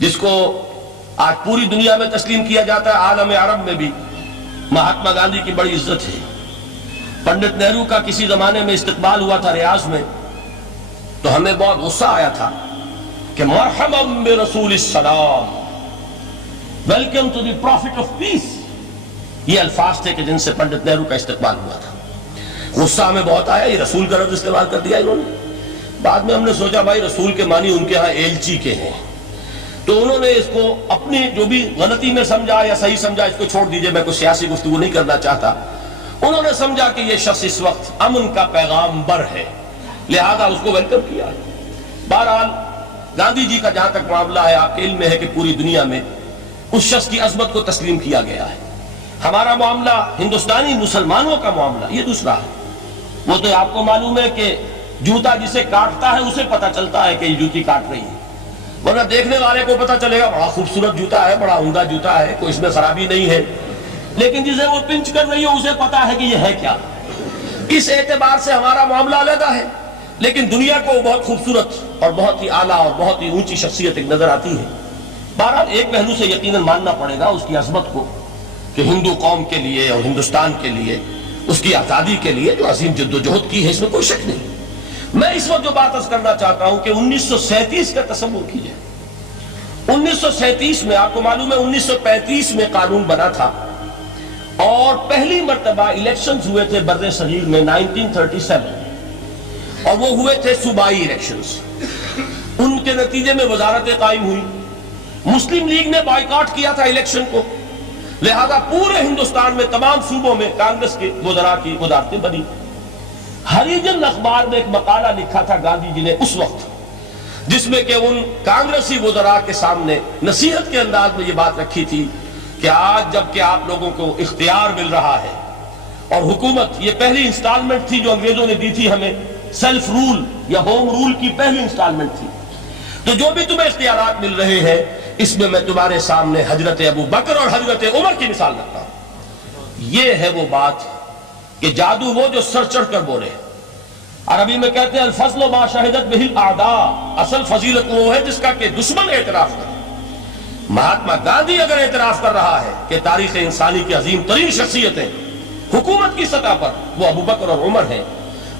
جس کو آج پوری دنیا میں تسلیم کیا جاتا ہے، عالم عرب میں بھی مہاتما گاندھی کی بڑی عزت ہے. پنڈت نہرو کا کسی زمانے میں استقبال ہوا تھا ریاض میں، تو ہمیں بہت غصہ آیا تھا کہ مرحبا برسول السلام، welcome to the prophet of peace. یہ الفاظ تھے کہ جن سے پنڈت نہرو کا استقبال ہوا تھا. غصہ ہمیں بہت آیا، یہ رسول کا لفظ استعمال کر دیا انہوں نے. بعد میں ہم نے سوچا بھائی رسول کے معنی ان کے ہاں ایلچی کے ہیں، تو انہوں نے اس کو اپنی جو بھی غلطی میں سمجھا یا صحیح سمجھا، اس کو چھوڑ دیجئے، میں کوئی سیاسی گفتگو نہیں کرنا چاہتا. انہوں نے سمجھا کہ یہ شخص اس وقت امن کا پیغام بر ہے، لہذا اس کو ویلکم کیا. بہرحال گاندھی جی کا جہاں تک معاملہ ہے، آپ کے علم میں ہے کہ پوری دنیا میں اس شخص کی عظمت کو تسلیم کیا گیا ہے. ہمارا معاملہ ہندوستانی مسلمانوں کا معاملہ یہ دوسرا ہے. وہ تو آپ کو معلوم ہے کہ جوتا جسے کاٹتا ہے اسے پتا چلتا ہے کہ یہ جوتی کاٹ رہی ہے، ورنہ دیکھنے والے کو پتا چلے گا بڑا خوبصورت جوتا ہے، بڑا عمدہ جوتا ہے، کوئی اس میں خرابی نہیں ہے. لیکن جسے وہ پنچ کر رہی ہے اسے پتا ہے کہ یہ ہے کیا. اس اعتبار سے ہمارا معاملہ علیحدہ ہے، لیکن دنیا کو بہت خوبصورت اور بہت ہی اعلیٰ اور بہت ہی اونچی شخصیت ایک نظر آتی ہے. بہرحال ایک پہلو سے یقیناً ماننا پڑے گا اس کی عظمت کو کہ ہندو قوم کے لیے اور ہندوستان کے لیے، اس کی آزادی کے لیے جو عظیم جد و جہد کی ہے، اس میں کوئی شک نہیں. میں اس وقت جو بات عرض کرنا چاہتا ہوں کہ 1937 کا تصور کیجئے. 1937 میں آپ کو معلوم ہے 1935 میں قانون بنا تھا اور پہلی مرتبہ الیکشنز ہوئے تھے بر صغیر میں 1937، اور وہ ہوئے تھے صوبائی الیکشنز. ان کے نتیجے میں وزارتیں قائم ہوئی. مسلم لیگ نے بائیکاٹ کیا تھا الیکشن کو، لہذا پورے ہندوستان میں تمام صوبوں میں کانگریس کے وزراء کی وزارتیں بنی. ہریجن اخبار میں ایک مقالہ لکھا تھا گاندھی جی نے اس وقت، جس میں کہ ان کانگریسی وزراء کے سامنے نصیحت کے انداز میں یہ بات رکھی تھی کہ آج جب کہ آپ لوگوں کو اختیار مل رہا ہے اور حکومت، یہ پہلی انسٹالمنٹ تھی جو انگریزوں نے دی تھی ہمیں، سیلف رول یا ہوم رول کی پہلی انسٹالمنٹ تھی، تو جو بھی تمہیں اختیارات مل رہے ہیں اس میں میں تمہارے سامنے حضرت ابو بکر اور حضرت عمر کی مثال رکھتا ہوں. یہ ہے وہ بات کہ جادو وہ جو سر چڑھ کر بولے. عربی میں کہتے ہیں الفضل ما شہدت بہ الاعداء، اصل فضیلت وہ ہے جس کا کہ دشمن اعتراف کرے. مہاتما گاندھی اگر اعتراف کر رہا ہے کہ تاریخ انسانی کی عظیم ترین شخصیتیں حکومت کی سطح پر وہ ابو بکر اور عمر ہیں،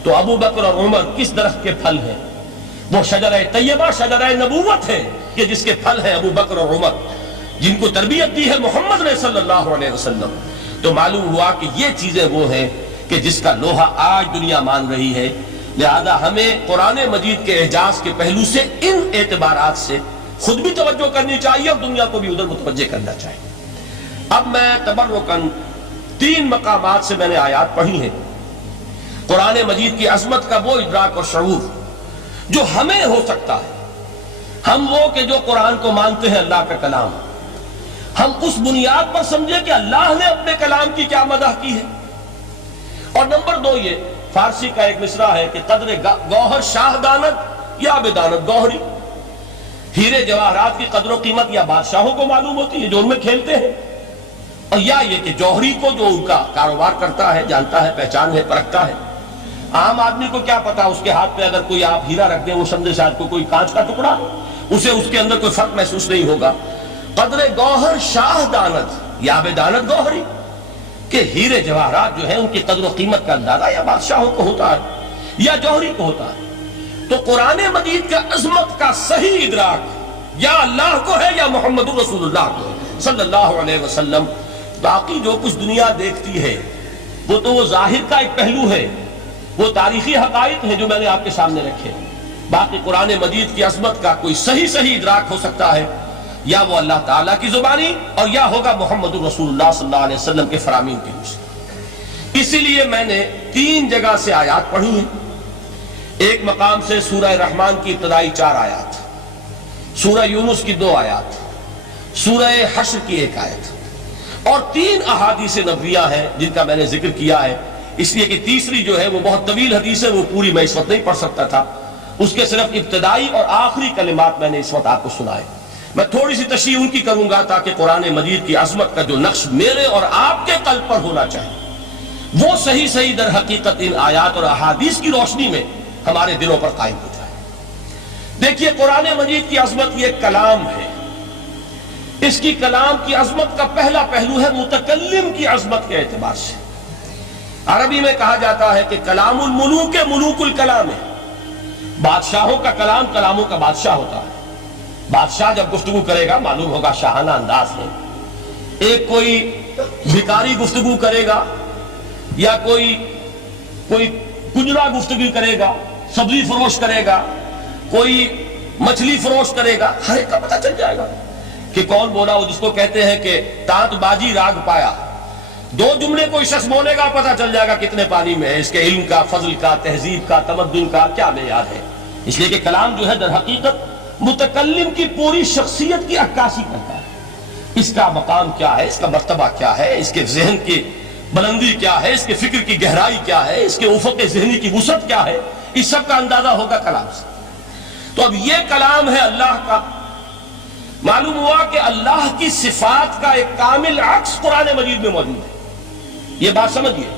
تو ابو بکر اور عمر کس درخت کے پھل ہیں؟ وہ شجرہ طیبہ، شجرہ نبوت ہے کہ جس کے پھل ہیں ابو بکر اور عمر، جن کو تربیت دی ہے محمد نے صلی اللہ علیہ وسلم. تو معلوم ہوا کہ یہ چیزیں وہ ہیں کہ جس کا لوہا آج دنیا مان رہی ہے. لہذا ہمیں قرآن مجید کے اعجاز کے پہلو سے ان اعتبارات سے خود بھی توجہ کرنی چاہیے اور دنیا کو بھی ادھر متوجہ کرنا چاہیے. اب میں تبرکاً 3 مقامات سے میں نے آیات پڑھی ہیں. قرآن مجید کی عظمت کا وہ ادراک اور شعور جو ہمیں ہو سکتا ہے، ہم وہ کہ جو قرآن کو مانتے ہیں اللہ کا کلام، ہم اس بنیاد پر سمجھیں کہ اللہ نے اپنے کلام کی کیا مدح کی ہے. اور نمبر 2 یہ فارسی کا ایک مصرع ہے کہ قدر گوہر شاہ دانت یا بدانت گوہری. ہیرے جواہرات کی قدر و قیمت یا بادشاہوں کو معلوم ہوتی ہے جو ان میں کھیلتے ہیں، اور یا یہ کہ جوہری کو جو ان کا کاروبار کرتا ہے، جانتا ہے، پہچان ہے، پرکھتا ہے. عام آدمی کو کیا پتا اس کے ہاتھ پہ اگر کوئی آپ ہیرا رکھ دیں، وہ سمجھے شاید کوئی کانچ کا ٹکڑا، اسے اس کے اندر کوئی فرق محسوس نہیں ہوگا. قدر گوہر شاہ دانت یا بدانت گوہری، کہ ہیرے جواہرات جو ہیں ان کی قدر و قیمت کا اندازہ یا بادشاہوں کو ہوتا ہے یا جوہری کو ہوتا ہے. تو قرآن مجید کا عظمت کا صحیح ادراک یا اللہ کو ہے یا محمد رسول اللہ کو ہے صلی اللہ علیہ وسلم. باقی جو کچھ دنیا دیکھتی ہے وہ تو وہ ظاہر کا ایک پہلو ہے، وہ تاریخی حقائق ہیں جو میں نے آپ کے سامنے رکھے. باقی قرآن مجید کی عظمت کا کوئی صحیح ادراک ہو سکتا ہے یا وہ اللہ تعالیٰ کی زبانی اور یا ہوگا محمد رسول اللہ صلی اللہ علیہ وسلم کے فرامین کی روح سے. اسی لیے میں نے 3 جگہ سے آیات پڑھی ہیں. ایک مقام سے سورہ رحمان کی ابتدائی 4 آیات، سورہ یونس کی 2 آیات، سورہ حشر کی 1 آیت، اور 3 احادیث نبویہ ہیں جن کا میں نے ذکر کیا ہے، اس لیے کہ تیسری جو ہے وہ بہت طویل حدیث ہے، وہ پوری میں اس وقت نہیں پڑھ سکتا تھا. اس کے صرف ابتدائی اور آخری کلمات میں نے اس وقت آپ کو سنائے. میں تھوڑی سی تشریح ان کی کروں گا تاکہ قرآن مجید کی عظمت کا جو نقش میرے اور آپ کے قلب پر ہونا چاہیے وہ صحیح در حقیقت ان آیات اور احادیث کی روشنی میں ہمارے دلوں پر قائم ہو جائے. دیکھیے قرآن مجید کی عظمت یہ کلام ہے. اس کی کلام کی عظمت کا پہلا پہلو ہے متکلم کی عظمت کے اعتبار سے. عربی میں کہا جاتا ہے کہ کلام الملوک ملوک الکلام ہے. بادشاہوں کا کلام کلاموں کا بادشاہ ہوتا ہے. بادشاہ جب گفتگو کرے گا معلوم ہوگا شاہانہ انداز میں. ایک کوئی بھکاری گفتگو کرے گا یا کوئی کنجرا گفتگو کرے گا، سبزی فروش کرے گا، کوئی مچھلی فروش کرے گا، ہر ایک کا پتہ چل جائے گا کہ کون بولا. وہ جس کو کہتے ہیں کہ تانت باجی راگ پایا. 2 جملے کوئی شخص بولے گا پتہ چل جائے گا کتنے پانی میں ہے، اس کے علم کا، فضل کا، تہذیب کا، تمدن کا کیا معیار ہے. اس لیے کہ کلام جو ہے در حقیقت متکلم کی پوری شخصیت کی عکاسی کرتا ہے. اس کا مقام کیا ہے، اس کا مرتبہ کیا ہے، اس کے ذہن کی بلندی کیا ہے، اس کے فکر کی گہرائی کیا ہے، اس کے افق ذہنی کی وسعت کیا ہے، اس سب کا اندازہ ہوگا کلام سے. تو اب یہ کلام ہے اللہ کا. معلوم ہوا کہ اللہ کی صفات کا ایک کامل عکس قرآن مجید میں موجود ہے. یہ بات سمجھیے.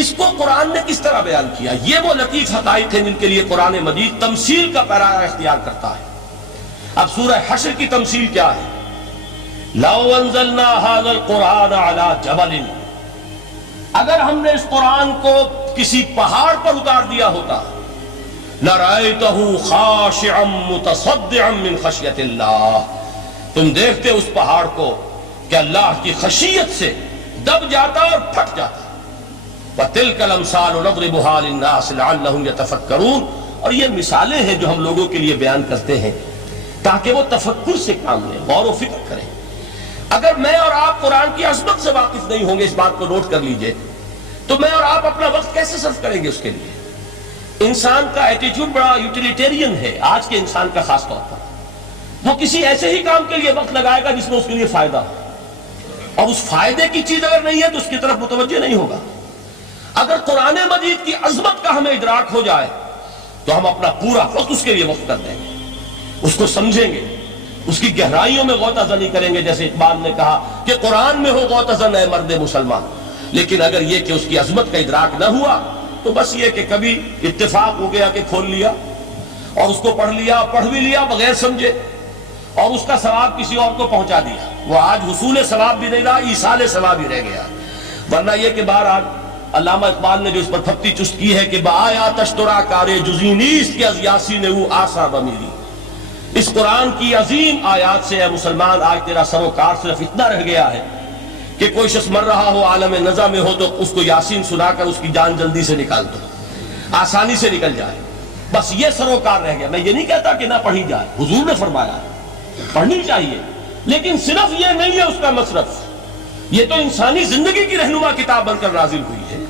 اس کو قرآن نے کس طرح بیان کیا؟ یہ وہ لطیف حقائق ہیں جن کے لیے قرآن مجید تمثیل کا پیرا اختیار کرتا ہے. اب سورہ حشر کی تمثیل کیا ہے؟ لَوْ أَنزَلْنَا هَذَا الْقُرْآنَ عَلَى جَبَلٍ، اگر ہم نے اس قرآن کو کسی پہاڑ پر اتار دیا ہوتا لَرَأَيْتَهُ خَاشِعًا مُتَصَدِّعًا مِّنْ خَشْيَةِ اللَّهِ، تم دیکھتے اس پہاڑ کو کہ اللہ کی خشیت سے دب جاتا اور پھٹ جاتا. وَتِلْكَ الْأَمْثَالُ نَضْرِبُهَا لِلنَّاسِ لَعَلَّهُمْ يَتَفَكَّرُونَ. اور یہ مثالیں ہیں جو ہم لوگوں کے لیے بیان کرتے ہیں تاکہ وہ تفکر سے کام لیں، غور و فکر کریں. اگر میں اور آپ قرآن کی عظمت سے واقف نہیں ہوں گے، اس بات کو نوٹ کر لیجئے، تو میں اور آپ اپنا وقت کیسے صرف کریں گے اس کے لیے؟ انسان کا ایٹیٹیوڈ بڑا یوٹیلیٹیرین ہے آج کے انسان کا خاص طور پر. وہ کسی ایسے ہی کام کے لیے وقت لگائے گا جس میں اس کے لیے فائدہ ہو، اور اس فائدے کی چیز اگر نہیں ہے تو اس کی طرف متوجہ نہیں ہوگا. اگر قرآن مجید کی عظمت کا ہمیں ادراک ہو جائے تو ہم اپنا پورا وقت اس کے لیے وقف کر دیں گے، اس کو سمجھیں گے، اس کی گہرائیوں میں غوطہ زنی کریں گے. جیسے اقبال نے کہا کہ قرآن میں ہو غوطہ زن اے مرد مسلمان. لیکن اگر یہ کہ اس کی عظمت کا ادراک نہ ہوا تو بس یہ کہ کبھی اتفاق ہو گیا کہ کھول لیا اور اس کو پڑھ لیا، پڑھ بھی لیا بغیر سمجھے، اور اس کا ثواب کسی اور کو پہنچا دیا. وہ آج حصول ثواب بھی نہیں رہا، ایصال ثواب ہی رہ گیا. ورنہ یہ کہ بہرحال علامہ اقبال نے جو اس پر پھپتی چست کی ہے کہ بآیا تشترا کارے جزی نیست کے از یاسین او آسا بمیری. اس قرآن کی عظیم آیات سے اے مسلمان آج تیرا سروکار صرف اتنا رہ گیا ہے کہ کوئی شخص مر رہا ہو، عالم نزا میں ہو، تو اس کو یاسین سنا کر اس کی جان جلدی سے نکال دو، آسانی سے نکل جائے. بس یہ سروکار رہ گیا. میں یہ نہیں کہتا کہ نہ پڑھی جائے، حضور نے فرمایا پڑھنی چاہیے، لیکن صرف یہ نہیں ہے اس کا مصرف. یہ تو انسانی زندگی کی رہنما کتاب بن کر نازل ہوئی ہے.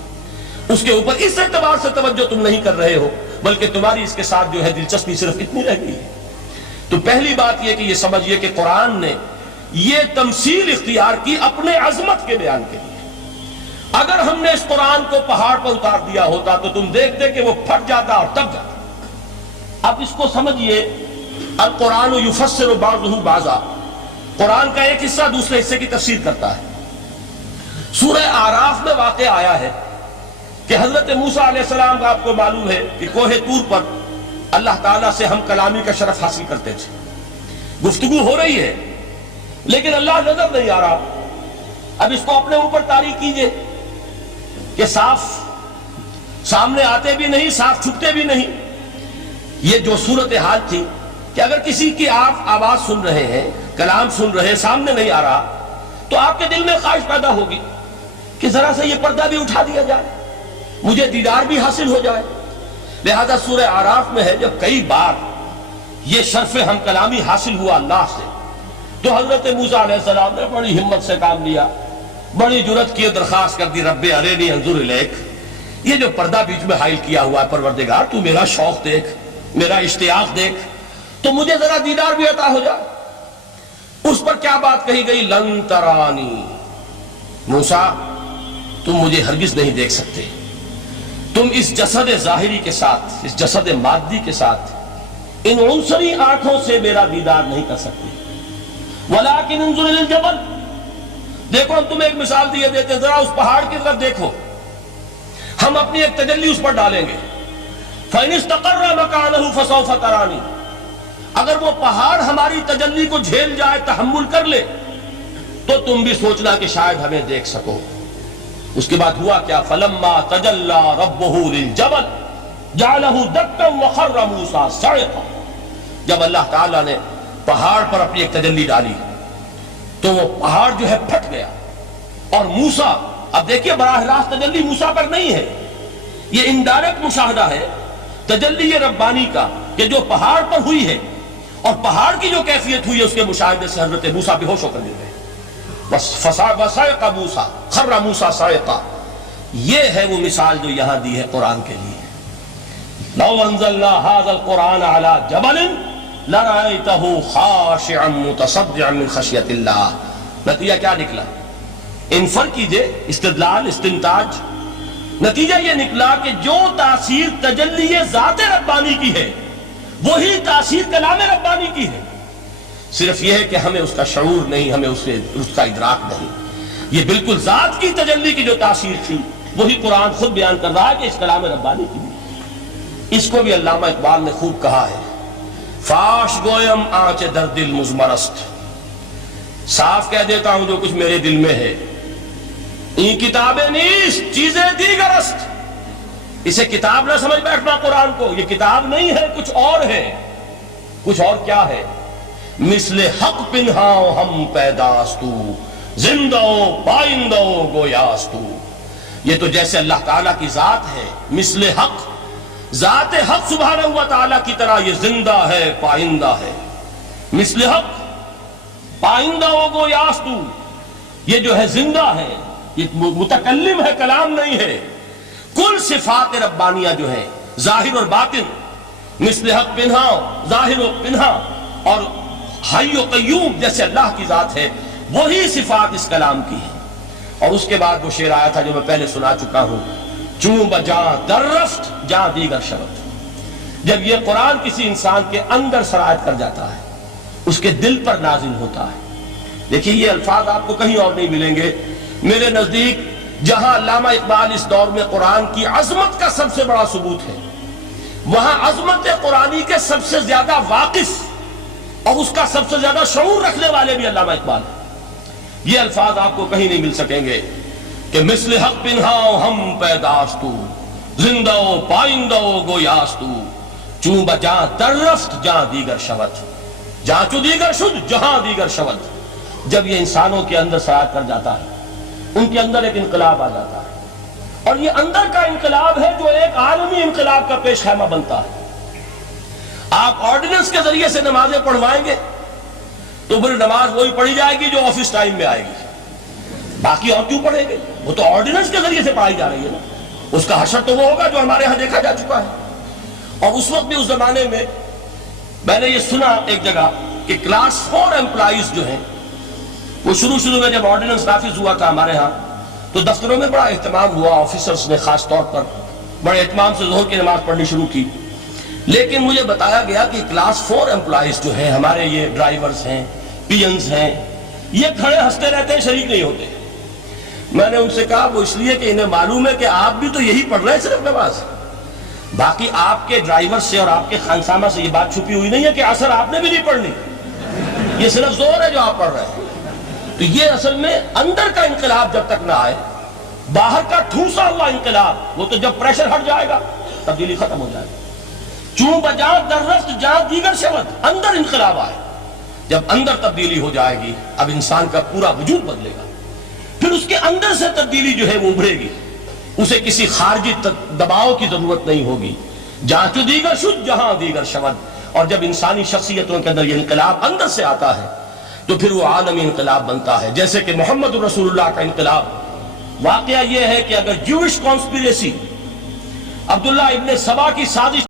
اس کے اوپر اس اعتبار سے توجہ تم نہیں کر رہے ہو، بلکہ تمہاری اس کے ساتھ جو ہے دلچسپی صرف اتنی رہ گئی ہے. تو پہلی بات یہ کہ یہ سمجھیے کہ قرآن نے یہ تمثیل اختیار کی اپنے عظمت کے بیان کے لیے. اگر ہم نے اس قرآن کو پہاڑ پر اتار دیا ہوتا تو تم دیکھتے کہ وہ پھٹ جاتا اور دب جاتا. اب اس کو سمجھیے، القرآن یفسر بعضہ بعضا، قرآن کا ایک حصہ دوسرے حصے کی تفسیر کرتا ہے. سورہ اعراف میں واقع آیا ہے کہ حضرت موسیٰ علیہ السلام کا آپ کو معلوم ہے کہ کوہ طور پر اللہ تعالیٰ سے ہم کلامی کا شرف حاصل کرتے تھے. گفتگو ہو رہی ہے لیکن اللہ نظر نہیں آ رہا. اب اس کو اپنے اوپر طاری کیجئے کہ صاف سامنے آتے بھی نہیں، صاف چھپتے بھی نہیں. یہ جو صورتحال تھی کہ اگر کسی کی آپ آواز سن رہے ہیں، کلام سن رہے ہیں، سامنے نہیں آ رہا، تو آپ کے دل میں خواہش پیدا ہوگی کہ ذرا سا یہ پردہ بھی اٹھا دیا جائے، مجھے دیدار بھی حاصل ہو جائے. لہذا سورہ اعراف میں ہے جب کئی بار یہ شرف ہم کلامی حاصل ہوا اللہ سے، تو حضرت موسیٰ علیہ السلام نے بڑی ہمت سے کام لیا، بڑی جرت کی درخواست کر دی، رب ارینی انظر الیک، یہ جو پردہ بیچ میں حائل کیا ہوا ہے پروردگار، تو میرا شوق دیکھ، میرا اشتیاق دیکھ، تو مجھے ذرا دیدار بھی عطا ہو جائے. اس پر کیا بات کہی گئی؟ لن ترانی، موسیٰ تم مجھے ہرگز نہیں دیکھ سکتے، تم اس جسد ظاہری کے ساتھ، اس جسد مادی کے ساتھ ان عنصری آنکھوں سے میرا دیدار نہیں کر سکتے. ولیکن انظر الی الجبل، دیکھو ہم تمہیں ایک مثال دیے دیتے ہیں، ذرا اس پہاڑ کی طرف دیکھو، ہم اپنی ایک تجلی اس پر ڈالیں گے. فَإِنِ اسْتَقَرَّ مَكَانَهُ فَسَوْفَ تَرَانِي، اگر وہ پہاڑ ہماری تجلی کو جھیل جائے، تحمل کر لے، تو تم بھی سوچنا کہ شاید ہمیں دیکھ سکو. اس کے بعد ہوا کیا؟ فَلَمَّا تَجَلَّى رَبُّهُ لِلْجَبَلِ جَعَلَهُ دَكًّا وَخَرَّ مُوسَىٰ صَعِقًا، جب اللہ تعالیٰ نے پہاڑ پر اپنی ایک تجلی ڈالی تو وہ پہاڑ جو ہے پھٹ گیا. اور موسیٰ، اب دیکھیے براہ راست تجلی موسیٰ پر نہیں ہے، یہ انڈائریکٹ مشاہدہ ہے تجلی ربانی کا کہ جو پہاڑ پر ہوئی ہے، اور پہاڑ کی جو کیفیت ہوئی ہے اس کے مشاہدے سے حضرت موسیٰ بے ہوش ہو کر گر گئے. وَصَعِقَ مُوسَىٰ خَرَّ مُوسَىٰ صَعِقًا، یہ ہے وہ مثال جو یہاں دی ہے قرآن کے لیے. لَوْ أَنزَلْنَا هَذَا الْقُرْآنَ عَلَىٰ جَبَلٍ لَرَأَيْتَهُ خَاشِعًا مُتَصَدِّعًا مِنْ خَشْيَةِ اللَّهِ. نتیجہ کیا نکلا؟ انفر کیجئے، استدلال، استنتاج. نتیجہ یہ نکلا کہ جو تاثیر تجلی ذات ربانی کی ہے وہی تاثیر کلام ربانی کی ہے، صرف یہ ہے کہ ہمیں اس کا شعور نہیں، ہمیں اس کا ادراک نہیں. یہ بالکل ذات کی تجلی کی جو تاثیر تھی وہی قرآن خود بیان کر رہا ہے کہ اس کلام ربانی کی بھی. اس کو بھی علامہ اقبال نے خوب کہا ہے، فاش گویم آنچ در دل مزمرست، صاف کہہ دیتا ہوں جو کچھ میرے دل میں ہے. این کتابیں نیست چیزیں دیگر است، اسے کتاب نہ سمجھ بیٹھنا قرآن کو، یہ کتاب نہیں ہے، کچھ اور ہے. کچھ اور کیا ہے؟ مثل حق پنہاؤ ہم پیداستو، زندہ پائندہ گویاستو. یہ تو جیسے اللہ تعالیٰ کی ذات ہے، مثل حق، ذات حق سبحانہ و تعالیٰ کی طرح یہ زندہ ہے، پائندہ ہے. مثل حق، پائندہ گویاستو، یہ جو ہے زندہ ہے، یہ متکلم ہے، کلام نہیں ہے. کل صفات ربانیہ جو ہیں ظاہر اور باطن، مثل حق پنہا، ظاہر و پنہا، اور حی و قیوم جیسے اللہ کی ذات ہے، وہی صفات اس کلام کی ہیں. اور اس کے بعد وہ شعر آیا تھا جو میں پہلے سنا چکا ہوں، چوں بجاں در رفت جاں دیگر شبت. جب یہ قرآن کسی انسان کے اندر سرایت کر جاتا ہے، اس کے دل پر نازل ہوتا ہے. دیکھیے یہ الفاظ آپ کو کہیں اور نہیں ملیں گے. میرے نزدیک جہاں علامہ اقبال اس دور میں قرآن کی عظمت کا سب سے بڑا ثبوت ہے، وہاں عظمت قرآنی کے سب سے زیادہ واقف اور اس کا سب سے زیادہ شعور رکھنے والے بھی علامہ اقبال ہیں. یہ الفاظ آپ کو کہیں نہیں مل سکیں گے کہ مثل حق پنہاؤ ہم پیداستو، زندہ پائندہ گویاستو، چوں بجاں در رفت جہاں دیگر شود، جہاں چو دیگر شد جہاں دیگر شود. جب یہ انسانوں کے اندر سرایت کر جاتا ہے، ان کے اندر ایک انقلاب آ جاتا ہے، اور یہ اندر کا انقلاب ہے جو ایک عالمی انقلاب کا پیش خیمہ بنتا ہے. آپ آرڈیننس کے ذریعے سے نمازیں پڑھوائیں گے تو پھر نماز وہی پڑھی جائے گی جو آفس ٹائم میں آئے گی، باقی اور کیوں پڑھیں گے؟ وہ تو آرڈیننس کے ذریعے سے پڑھائی جا رہی ہے نا. اس کا حشر تو وہ ہوگا جو ہمارے ہاں دیکھا جا چکا ہے. اور اس وقت بھی، اس زمانے میں نے یہ سنا ایک جگہ کہ کلاس 4 امپلائیز جو ہیں، وہ شروع میں جب آرڈیننس نافذ ہوا تھا ہمارے ہاں تو دفتروں میں بڑا اہتمام ہوا، آفیسرز نے خاص طور پر بڑے اہتمام سے ظہر کی نماز پڑھنی شروع کی. لیکن مجھے بتایا گیا کہ کلاس 4 امپلائیز جو ہیں ہمارے، یہ ڈرائیورز ہیں، پی انز ہیں، یہ کھڑے ہنستے رہتے ہیں، شریک نہیں ہوتے. میں نے ان سے کہا وہ اس لیے کہ انہیں معلوم ہے کہ آپ بھی تو یہی پڑھ رہے ہیں صرف نماز، باقی آپ کے ڈرائیور سے اور آپ کے خانسامہ سے یہ بات چھپی ہوئی نہیں ہے کہ عصر آپ نے بھی نہیں پڑھنی، یہ صرف زور ہے جو آپ پڑھ رہے ہیں. تو یہ اصل میں اندر کا انقلاب جب تک نہ آئے، باہر کا ٹھوسا ہوا انقلاب وہ تو جب پریشر ہٹ جائے گا تبدیلی ختم ہو جائے گی۔ چون بجا در رفت جہاں دیگر شود، اندر انقلاب آئے، جب اندر تبدیلی ہو جائے گی اب انسان کا پورا وجود بدلے گا، پھر اس کے اندر سے تبدیلی جو ہے وہ ابھرے گی، اسے کسی خارجی دباؤ کی ضرورت نہیں ہوگی۔ جہاں تو دیگر شد جہاں دیگر شود، اور جب انسانی شخصیتوں کے اندر یہ انقلاب اندر سے آتا ہے تو پھر وہ عالمی انقلاب بنتا ہے، جیسے کہ محمد رسول اللہ کا انقلاب۔ واقعہ یہ ہے کہ اگر جوش کانسپیریسی، عبداللہ ابن سبا کی سازش